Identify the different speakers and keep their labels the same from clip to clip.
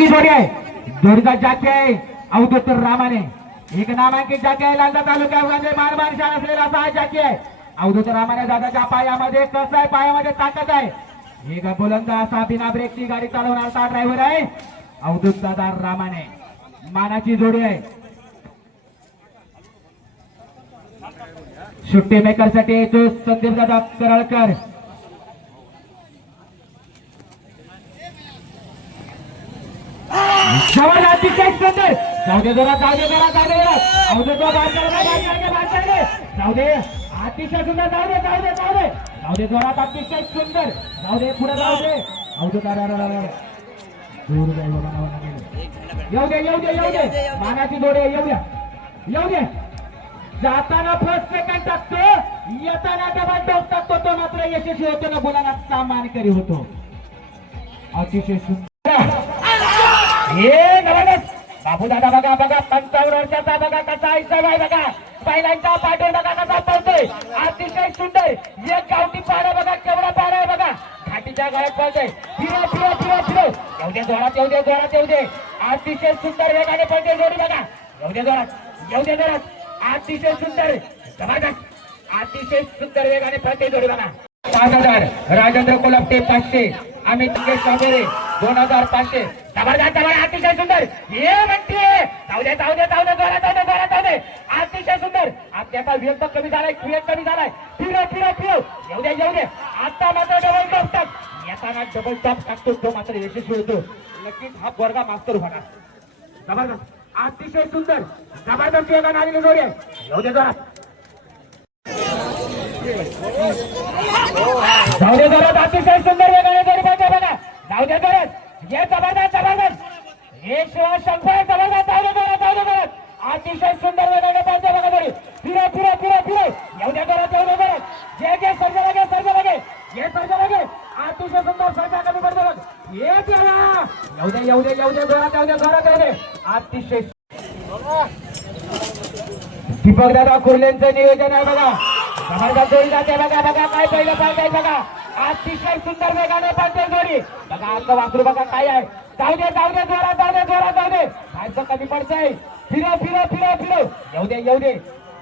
Speaker 1: मानाची जोडी आहे. दुर्गा जाती आहे. अवधूत रामाने. एक नामांकित जाती आहे लांजा तालुक्यामध्ये मानमान शाळा असलेला असा हा जाती आहे. अवधूत रामाने दादाच्या पायामध्ये कसं आहे? पायामध्ये ताकद आहे. एक बुलंद असा बिना ब्रेकची गाडी चालवणारा ड्रायव्हर आहे. अवधूत दादा रामाने. मानाची जोडी आहे. सुट्टी मेकरसाठी संदीप दादा करळकर. जवळ अतिशय करते जाऊ दे जरा जाऊ दे जरा जाऊ दे जरा जाऊ दे तुला बाहेर काढ, बाहेर काढ, बाहेर काढ रे. जाऊ दे अतिशय सुंदर जाऊ दे जाऊ दे जाऊ दे जाऊ दे जोरात अतिशय सुंदर जाऊ दे पुढे जाऊ दे जाऊ दे अरे, अरे, दूर जाऊ येऊ दे येऊ दे येऊ दे मानाची जोडे येऊ द्या येऊ दे जाताना फर्स्ट सेकंड टाकतो येताना डबल टॉप टाकतो तो मात्र यशस्वी होतो ना बोलाना सामानकरी होतो अतिशय सुंदर हे जबरदस्त बाबू दादा बघा बघा पंचावन्न वर्षाचा बघा कसा हिसाब आहे बघा. पहिल्यांदा पाठवून बघा कसा पळतोय. अतिशय सुंदर. एक गावठी पाडा बघा केवढा पाडा आहे बघा. घाटीच्या गळ्यात पळतोय. फिरो फिरो फिरो फिरो. येऊ दे जोरात येऊ दे जोरात येऊ दे. अतिशय सुंदर वेगाने पळते जोडी बघा. येऊ दे जोरात येऊ दे जोरात. अतिशय सुंदर. जबरदस्त. अतिशय सुंदर वेगाने पळते जोडी बघा. पाच हजार. राजेंद्र कोलपटे पाचशे. अमित वगैरे दोन हजार पाचशे. जबरदस्त अतिशय सुंदर. हे म्हणते. जाऊ दे जाऊ दे जाऊ दे जोरात जाऊ दे जोरात जाऊ दे. अतिशय सुंदर. आपल्याचा वेग कमी झालाय क्रिएट कमी झालाय. फिरो फिरो फिरो येऊ दे येऊ दे. आता मात्र डबल टॉप टाक येताना डबल टॉप टाकतो तो मात्र यशस्वी होतो. नक्कीच हा बोरगा मास्तर होणार. जबरदस्त. अतिशय सुंदर. जबरदस्त वेगाने आलेली जोडी येऊ दे जोरात. जाऊ दे जोरात. अतिशय सुंदर वेगाने जाऊ दे जोरात हे जबरदस्त जबरदस्त. हे शिवा शंकर जबरदस्त. जाऊ दे जोरात जाऊ दे जोरात अतिशय सुंदर वेगाने पाहिजे बघा तरी फिरो फिरो फिरो फिरो. येऊ दे जोरात येऊ दे जोरात जे जे सर्ज लगे सर्ज लगे हे सर्ज लगे अतिशय सुंदर सर्जा कमी पडते बघ. हे देवा येऊ दे येऊ दे येऊ दे जोरात येऊ दे जोरात येऊ दे. अतिशय दीपक दादा कुर्लेंचं नियोजन आहे बघा. जबरदस्त जोडी जाते बघा बघा काय पहिलं पाहिजे बघा. अतिशय सुंदर वेगाने पाहिजे जोडी. बघा आता वासरू बघा काय आहे. जाऊ दे जाऊ दे जोरात जाऊ दे जोरात जाऊ दे. बाहेरचं कमी पडतंय. फिरो फिरो फिरो फिरो. येऊ दे येऊ दे.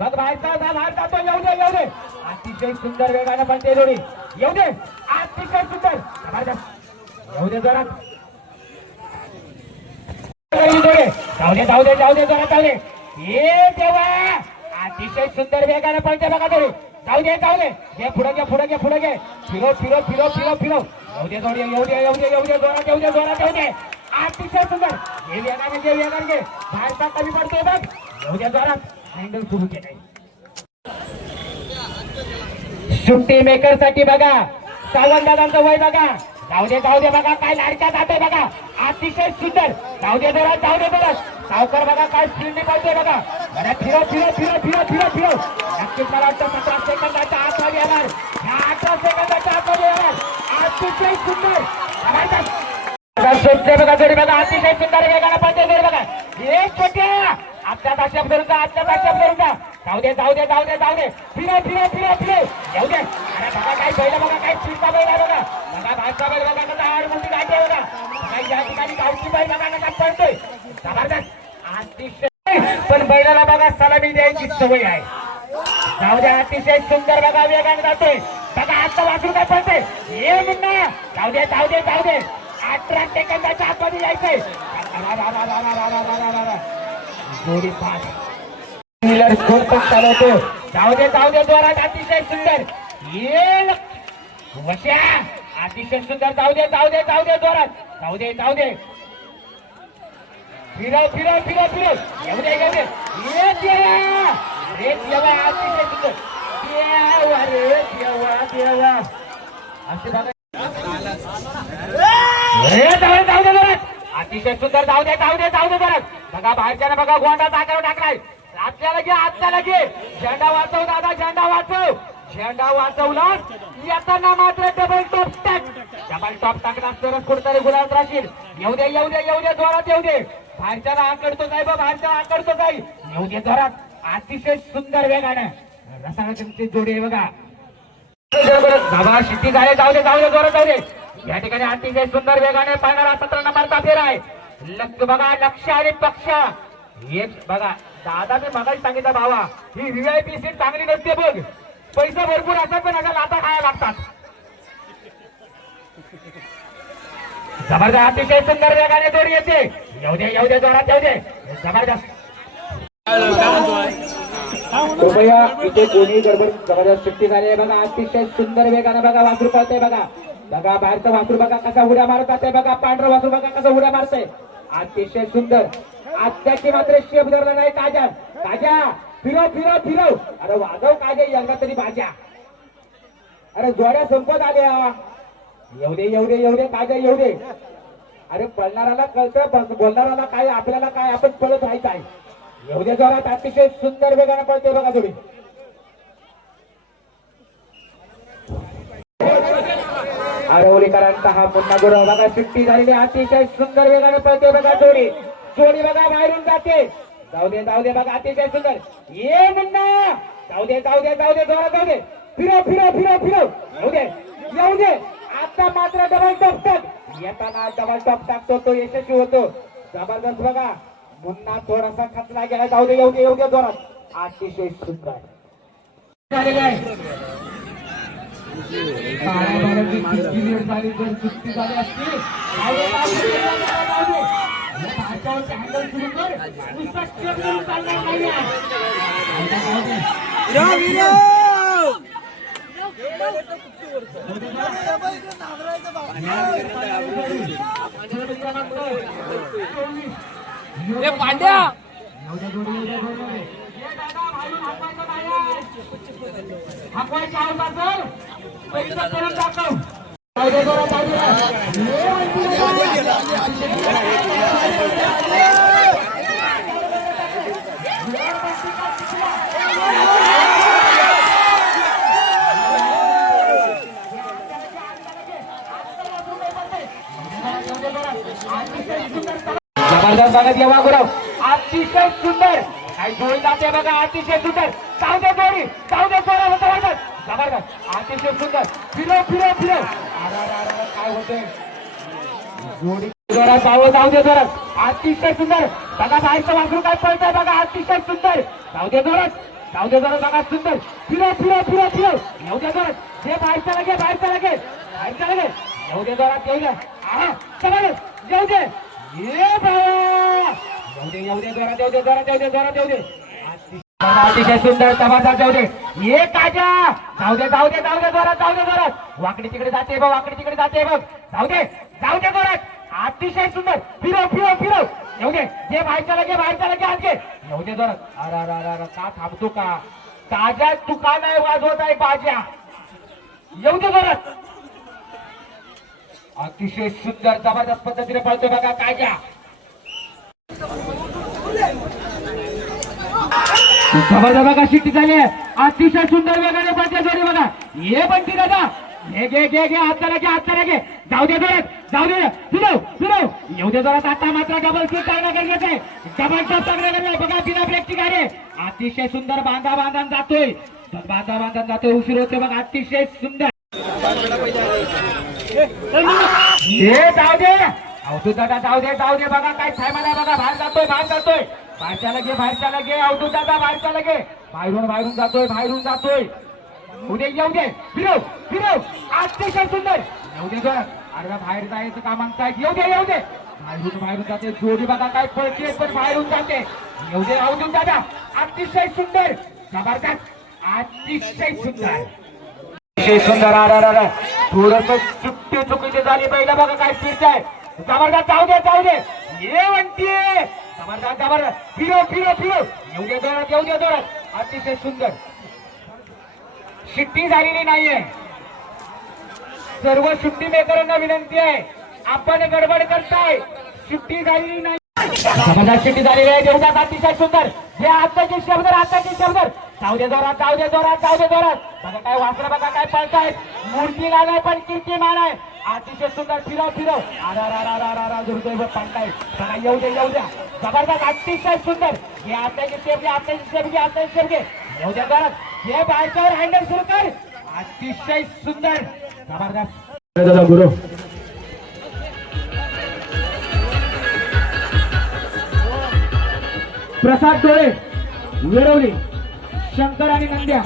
Speaker 1: बघ बाहेरचा जा बाहेर जातो येऊ दे येऊ दे. अतिशय सुंदर वेगाने पडते जोडी. येऊ दे. अतिशय सुंदर. जबरदस्त. येऊ दे जोरात. जाऊ दे जाऊ दे जाऊ दे जरा जाऊ दे. हे देवा! अतिशय सुंदर वेगाने पडते बघा तरी जाऊ दे जाऊ दे. घे पुढे घे पुढे घे पुढे घे. फिरव फिरव फिरव फिरव फिरव येऊ दे जाऊ दे येऊ दे येऊ दे येऊ दे जोरात येऊ दे जोरात येऊ दे. अतिशय सुंदर. हे वेगाने घे वेगाने घे भारतात कमी पडतोय बघ. येऊ दे जोरात. हँडल सुरू केलंय. सुट्टी मेकरसाठी बघा. सावंत दादांचं वय बघा. जाऊ दे जाऊ दे बघा काय लाडक्या जाते बघा. अतिशय सुंदर. जाऊ दे जरा जाऊ दे जरा. सावकर बघा काय स्पीडने पाहिजे बघा. बरं फिरव फिरव फिरव फिरव फिरव फिरव. नक्कीच मला वाटतं सतरा सेकंदाच्या आतमध्ये येणार. ह्या अठरा सेकंदाच्या आतमध्ये येणार. अतिशय सुंदर. जबरदस्त. बघा जोडी बघा. अतिशय सुंदर. वेगाने पाहिजे जोडी बघा. हे छोट्या. आजच्या आक्षेप करू का आजच्या आक्षेप करू का जाऊ दे जाऊ दे जाऊ दे जाऊ दे. फिरो फिरो फिरो फिरो. जाऊ दे. अरे बाबा काय बैल बघा काय चिंता बैल बघा. बघा भाजपा बैल बघा कसा आड मुंडी काय गाठे बघा. काही या ठिकाणी गावची बैल बघा कसा पडतोय जबरदस्त. अतिशय. पण बैलाला बघा सलामी द्यायची सवय आहे. जाऊ दे अतिशय सुंदर बघा वेगाने जातोय. बघा आता वासरू काय पडते ये मुन्ना. जाऊ दे जाऊ दे जाऊ दे. अठरा सेकंदाच्या आतमध्ये यायचंय. जोडी पाठ चालवतो जाऊ दे जाऊ दे द्वारात अतिशय सुंदर येल वश्या अतिशय सुंदर जाऊ दे जाऊ दे जाऊ दे द्वारात जाऊ दे जाऊ दे फिरव फिरव फिरव फिरव येऊ दे येऊ दे येत देवा रे येवा अतिशय सुंदर देवा रे देवा देवा असे बघा जाऊ दे जाऊ अतिशय सुंदर जाऊ दे जाऊ दे जाऊ दे बघा बाहेरच्यानं बघा गोंडा जागेवर टाकलाय आपल्याला घे आपल्याला घे झेंडा वाचव दादा झेंडा वाचव. झेंडा वाचवला येताना मात्र डबल टॉप टाक. डबल टॉप टाकला तरच कुठतरी गुलाब राशील येऊ दे येऊ दे येऊ दे जोरात येऊ दे. भारताला आकडतो जाई बा बाहेरच्या आकडतो जाई येऊ दे जोरात. अतिशय सुंदर वेगानं रसाला तुमची जोडी आहे बघा. बाबा शिट्टी झाले जाऊ दे जाऊ दे जोरात जाऊ दे. या ठिकाणी अतिशय सुंदर वेगाने पाहणारा सतरा नंबरचा फेर आहे. लक्ष बघा लक्ष आणि पक्ष. एक बघा. दादा मी सांगितलं भावा ही व्हीआयपी सीट चांगली नसते बघ. पैसा भरपूर असतात पण अशा लाता खायला लागतात. जबरदस्त अतिशय सुंदर वेगाने जोडी येते. येऊ दे येऊ दे जोरात येऊ दे. जबरदस्त. कृपया इथे कोणी गडबड जबरदस्त सुट्टी झाली आहे बघा. अतिशय सुंदर वेगाने बघा वासरू पळते बघा. बघा बाहेरचं वासरू बघा कसा उड्या मारत आहे बघा. पांढरं वासरू बघा कसं उड्या मारतंय. अतिशय सुंदर. आत्याची मात्र शेप धरला नाही काजा काजा फिरव फिरव फिरव. अरे वाजव काजा यंगा तरी भाज्या. अरे जोड्या संपत आल्या. येऊ दे येऊ दे येऊ दे काजा येऊ दे. अरे पळणाराला कळतं बोलणाराला काय आपल्याला काय आपण पळत राहायचं आहे येऊ दे जोरात अतिशय सुंदर वेगाने पळते बघा तुम्ही. आरवलीकरांचा हा पुन्हा गुरु बघा सुट्टी झालेली अतिशय सुंदर वेगाने पळते बघा जोडी. जोडी बघा बाहेरून जाते. जाऊ दे जाऊ दे बघा अतिशय सुंदर. ये मुन्ना! जाऊ दे जाऊ दे जाऊ दे जोरा जाऊ दे. फिरो फिरो फिरो फिरो येऊ दे येऊ दे. आता मात्र डबल टॉप येताना डबल टॉप टाकतो तो यशस्वी होतो. जबरदस्त बघा. मुन्ना थोडासा खचला गेला. जाऊ दे येऊ दे येऊ दे जोरात. अतिशय सुंदर. झालेलं आहे. किती वेळ झाली जर झाली असती जोडी, एवढ्या जोडी. ये दादा, भाईला हाकवायचं नाही आहे. हाकवायचे आहे मात्र पैसा करून दाखव जाऊ दे जोरात, जाऊ दे. ये वरती जबरदस्त बघा देवा गुरव अतिशय सुंदर. काही जोडी जाते बघा अतिशय सुंदर. जाऊ दे जोडी जाऊ दे जोडा जबरदस्त जबरदस्त. अतिशय सुंदर. फिरो फिरो फिरो. काय होते जोडी जोरात जाऊ जाऊ दे जोरात. अतिशय सुंदर. बघा बाहेरचं वासरू काय पळतंय बघा. अतिशय सुंदर. जाऊ दे जोरात. जाऊ दे जोरात बघा सुंदर. फिरो फिरो फिरो फिरो. येऊ दे जोरात. हे बाहेरचं लगे बाहेरचं लगे बाहेरचं लगे येऊ दे जोरात येऊ द्या चला जाऊ येऊ दे. ये बाबा. दे येऊ दे जोरात जाऊ दे जोरात जाऊ दे जोरात जाऊ दे. अतिशय सुंदर तमाशा जाऊ दे. ये काजा जाऊ दे जाऊ दे जाऊ दे जोरात जाऊ दे जोरात. वाकडी तिकडे जाते बघ वाकडी तिकडे जाते बघ. जाऊ दे जाऊ दे जोरात. अतिशय सुंदर. फिरव फिरव फिरव. येऊ दे जे बाहेरच्या लगे बाहेरच्या लगे आज घे येऊ दे जोरात. अरे अरे अरे अरे का थांबतो का? ताज्या तुका नाही वाजवत आहे बाज्या. येऊ दे जोरात. अतिशय सुंदर जबरदस्त पद्धतीने पळतो बघा काय घ्या जबरदस्त बघा शिट्टी झाली अतिशय सुंदर वेगाने पडते जोडी बघा. ये ती दादा घे घे घे घे हाताला घे हाताला घे. जाऊ दे जोरात जाऊ दे. फिरव फिरव येऊ दे जोरात आता मात्र डबल सीट टाकणं गरजेचं आहे डबल टॉप बघा बिना ब्रेकची गाडी. अतिशय सुंदर बांधा बांधा जातोय. बांधा बांधा जातोय उशीर होते बघा. अतिशय सुंदर. हे जाऊ दे. अवधू दादा जाऊ दे जाऊ दे बघा काय साहेबाला बघा. बाहेर जातोय बाहेर जातोय. बाहेरच्या लगे बाहेरच्या लगे अवधू दादा बाहेरच्या लगे बाहेरून बाहेरून जातोय बाहेरून जातोय. उद्या येऊ दे. फिरव फिरव. अतिशय सुंदर. येऊ दे गर अर्धा बाहेर जायचं का म्हणताय येऊ दे येऊ दे. बाहेरून बाहेरून जाते जोडी बघा काय पळते पण बाहेरून जाते. येऊ दे अवधू दादा. अतिशय सुंदर. जबरदस्त. अतिशय सुंदर. अतिशय सुंदर आरा थोडस चुकते चुकीचे झाली पहिला बघा काय फिरताय जबरदस्त जाऊ दे जाऊ दे. ये म्हणतीये जबरदस्त जबरदस्त. फिरो फिरो फिरो. येऊ दे जोरात येऊ दे जोरात. अतिशय सुंदर. शिट्टी झालेली नाहीये. सर्व सुट्टी मेकरांना विनंती आहे. आपण गडबड करताय. सुट्टी झालेली नाही. जबरदस्त शिट्टी झालेली आहे. देवदास अतिशय सुंदर. हे आताचे शब्द आताचे शब्द. जाऊ दे जोरात जाऊ दे जोरात जाऊ दे जोरात. बघा काय वासरा बघा काय पळतायत मूर्ती लागाय पण कीर्तिमान आहे अतिशय सुंदर फिरव फिरव. आरा रा रा रा रा दुर्दैव पळताय बघा येऊ दे येऊ द्या. जबरदस्त अतिशय सुंदर. हे आपल्याची स्टेप घे आत्ताचे स्टेप घे आत्ताचे स्टेप घे. येऊ द्या जोरात. हे बायच्यावर हँडल सुरू कर. अतिशय सुंदर. जबरदस्त.
Speaker 2: दादा गुरु?
Speaker 1: प्रसाद डोळे वेरवली शंकर आणि नंद्या.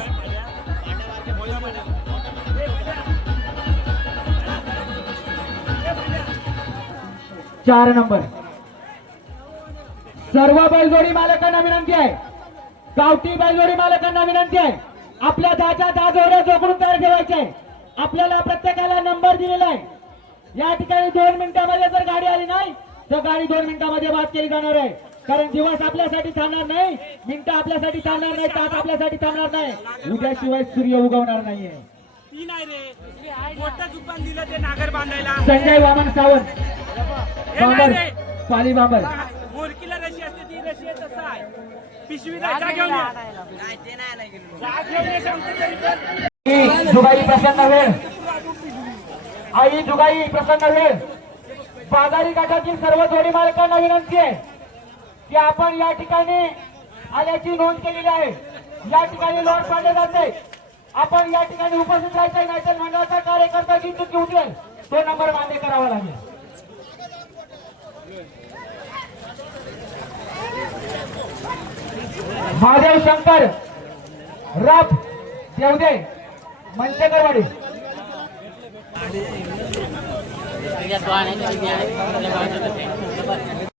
Speaker 1: चार नंबर. सर्व बैलजोडी मालकांना विनंती आहे. गावठी बैलजोडी मालकांना विनंती आहे. आपल्या दहाच्या दहा जोड्या जोकडून तयार ठेवायचे आहे. आपल्याला प्रत्येकाला नंबर दिलेला आहे. या ठिकाणी दोन मिनिटांमध्ये जर गाडी आली नाही तर गाडी दोन मिनिटांमध्ये बाद केली जाणार आहे. कारण दिवस आपल्यासाठी थांबणार नाही मिनिटं आपल्यासाठी थांबणार नाही तास आपल्यासाठी थांबणार नाही. उद्याशिवाय सूर्य उगवणार नाहीये.
Speaker 3: ती नाही रे. मोठं दुकान दिलं ते नागर बांधायला.
Speaker 1: संजय वामन सावंत. बांबर पाली बांबर.
Speaker 3: रशी असते ती रशी तसं आहे. पिशवी
Speaker 1: जुगाई प्रसन्न वेळ. आई जुगाई प्रसन्न वेळ. बाजारी काठातील सर्व जोडी मालकांना विनंती आहे. की आपण या ठिकाणी आल्याची नोंद केलेली आहे. या ठिकाणी लॉट पाडले जाते. आपण या ठिकाणी उपस्थित राहायचं नाहीतर मंडळाचा कार्यकर्ता जी चुकी उठेल तो नंबर मान्य करावा लागेल. महादेव शंकर राप देवदे मंचकरवाडी.